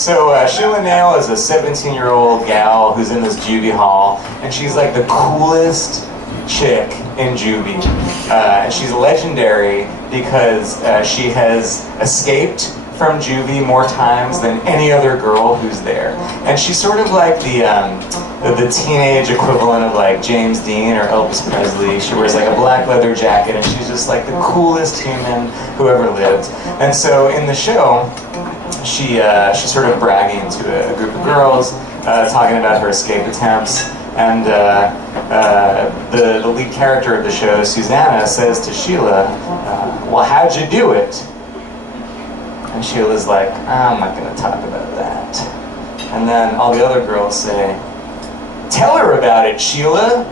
So Sheila Nail is a 17-year-old gal who's in this juvie hall, and she's like the coolest chick in juvie. And she's legendary because she has escaped from juvie more times than any other girl who's there. And she's sort of like the teenage equivalent of like James Dean or Elvis Presley. She wears like a black leather jacket, and she's just like the coolest human who ever lived. And so in the show, she's sort of bragging to a group of girls, talking about her escape attempts. And the lead character of the show, Susanna, says to Sheila, well, how'd you do it? And Sheila's like, I'm not going to talk about that. And then all the other girls say, tell her about it, Sheila.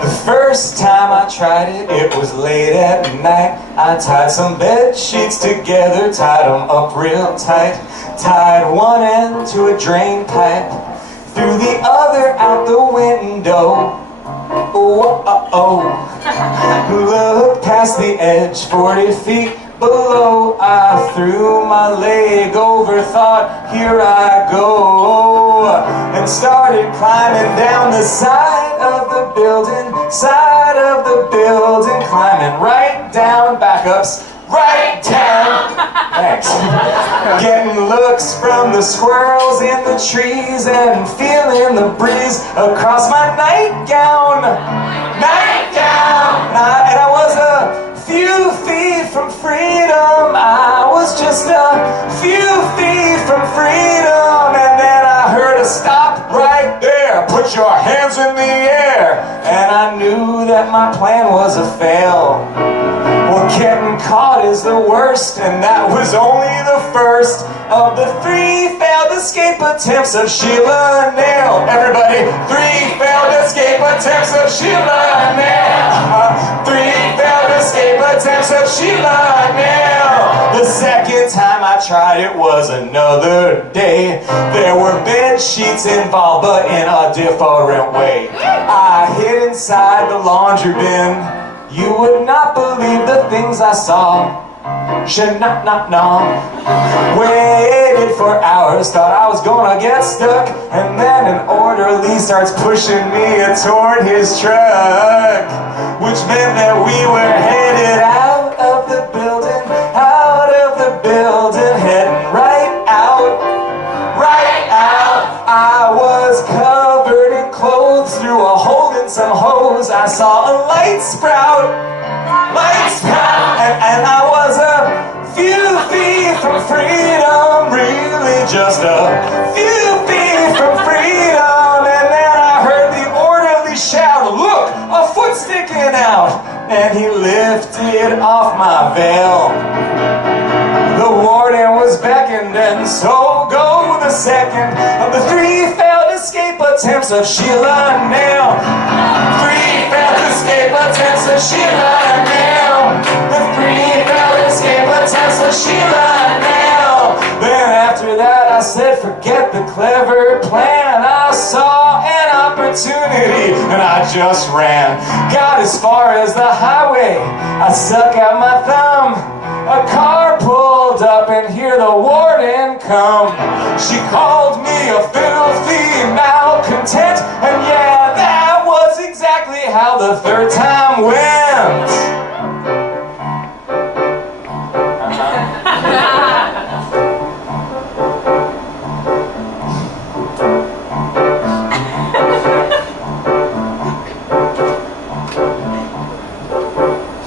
The first time I tried it, it was late at night. I tied some bed sheets together, tied them up real tight. Tied one end to a drain pipe, threw the other out the window. Oh, look past the edge, 40 feet below. I threw my leg over, thought, here I go, and started climbing down the side of the building, climbing right down, backups, right down. Thanks. Getting looks from the squirrels in the trees and feeling the breeze across my nightgown. And I was a few feet from freedom. I was just a few feet from freedom. And then I heard a stop right there. Put your hands in the air. And I knew that my plan was a fail. Well, getting caught is the worst, and that was only the first of the 3 failed escape attempts of Sheila Nail. Everybody, 3 failed escape attempts of Sheila Nail. 3 failed escape attempts of Sheila Nail. The second time I tried it was another day. There were bed sheets involved, but in a different way. I hid inside the laundry bin. You would not believe the things I saw. Waited for hours, thought I was gonna get stuck, and then an orderly starts pushing me toward his truck, which meant that we were headed out of the building, heading right out. I was covered in clothes, through a hole in some hose. I saw a light sprout, and I was a few feet from freedom, really just a few feet from freedom. And then I heard the orderly shout, look, a foot sticking out, and he lifted off my veil. The warden was beckoning, so go the second of the 3 failed escape attempts of Sheila Nail. 3 failed escape attempts of Sheila Nail. The 3 failed escape attempts of Sheila Nail. Then after that I said, forget the clever plan. I saw an opportunity and I just ran. Got as far as the highway, I stuck out my thumb. A car pulled up and here the warden come. She called me a filthy malcontent, and yeah, that was exactly how the 3rd time went.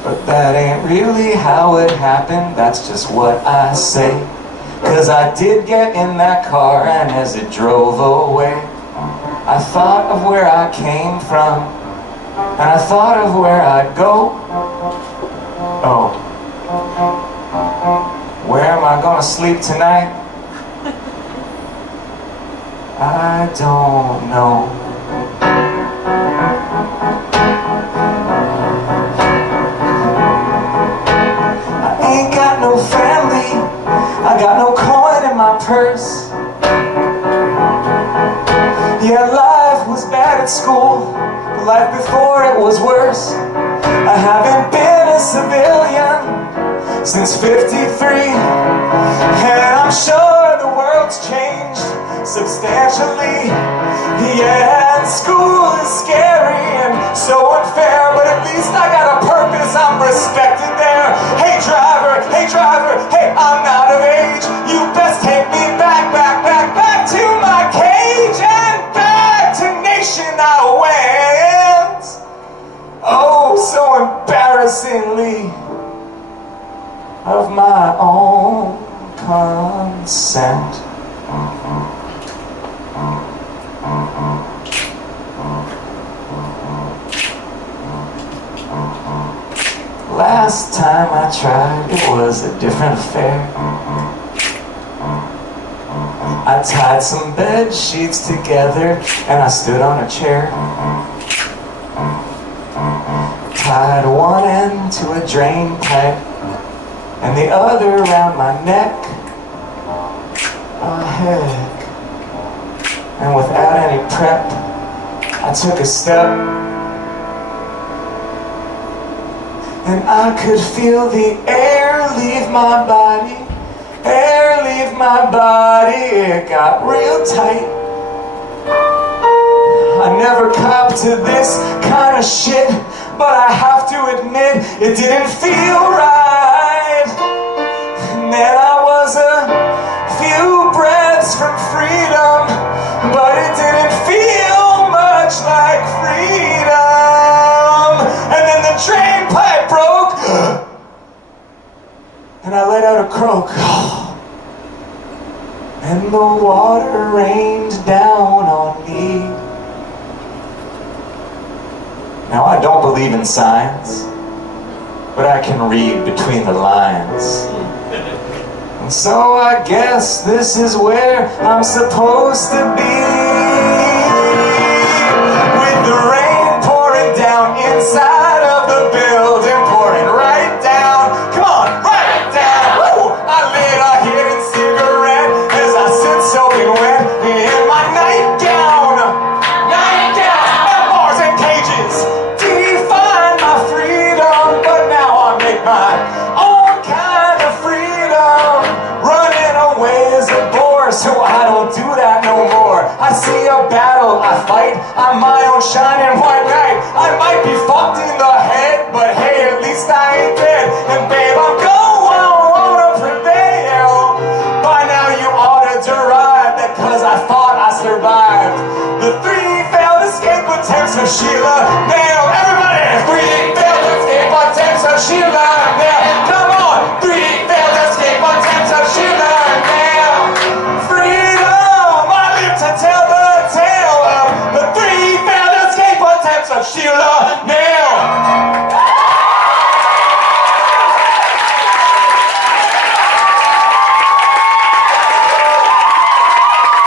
But that ain't really how it happened, that's just what I say. 'Cause I did get in that car, and as it drove away, I thought of where I came from, and I thought of where I'd go. Oh, where am I gonna sleep tonight? I don't know. I ain't got no family, I got no coin in my purse. Yeah, life life was bad at school, but life before it was worse. I haven't been a civilian since '53, and I'm sure the world's changed substantially. Yeah, and school is scary and so unfair, but at least I got a purpose, I'm respected there. Hey driver, hey, I'm not of age. You best take me back to my cage and back to nation I went. Oh, so embarrassingly, of my own consent. Last time I tried, it was a different affair. I tied some bed sheets together and I stood on a chair. Tied one end to a drain pipe and the other around my neck. Oh heck. And without any prep, I took a step. And I could feel the air leave my body. It got real tight. I never copped to this kind of shit, but I have to admit it didn't feel right. And then I was a few breaths from freedom, but it didn't feel much like freedom. And then the drain pipe broke, and I let out a croak. And the water rained down on me. Now I don't believe in science, but I can read between the lines. And so I guess this is where I'm supposed to be. With the rain pouring down inside of the building, pouring right down. Come on, right down. Woo! I lit a hidden cigarette as I sit soaking wet in my nightgown. Bars and cages define my freedom, but now I make my own kind of freedom. Running away is a bore, so I don't do that no more. I see a battle, I fight, I'm my own shining white knight. I might be fucked in the head, but hey, at least I ain't dead. And babe, I'm going on to prevail. By now you ought to derive that cause I thought I survived the 3 failed escape attempts of Sheila. Now everybody, 3 failed escape attempts of Sheila.